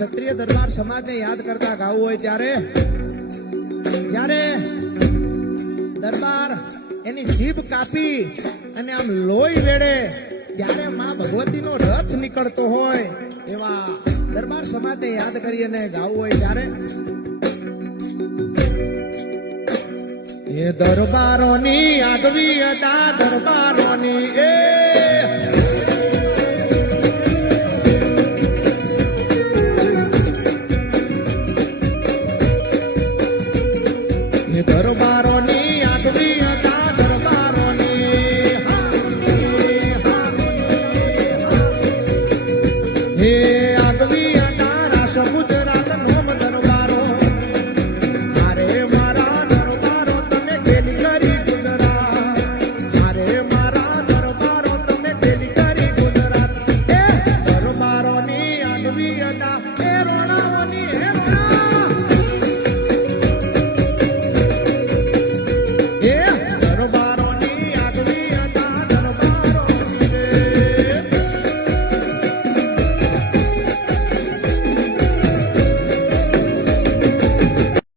ક્ષત્રિય દરબાર સમાજને યાદ કરતા ગાવું હોય ત્યારે ત્યારે દરબાર એની જીભ કાપી અને આમ લોહી વેડે ત્યારે માં ભગવતીનો રથ નીકળતો હોય એવા દરબાર સમાજને યાદ કરી અને ગાવું હોય ત્યારે. એ દરબારોની આગવી હતા દરબારોની, એ Yeah.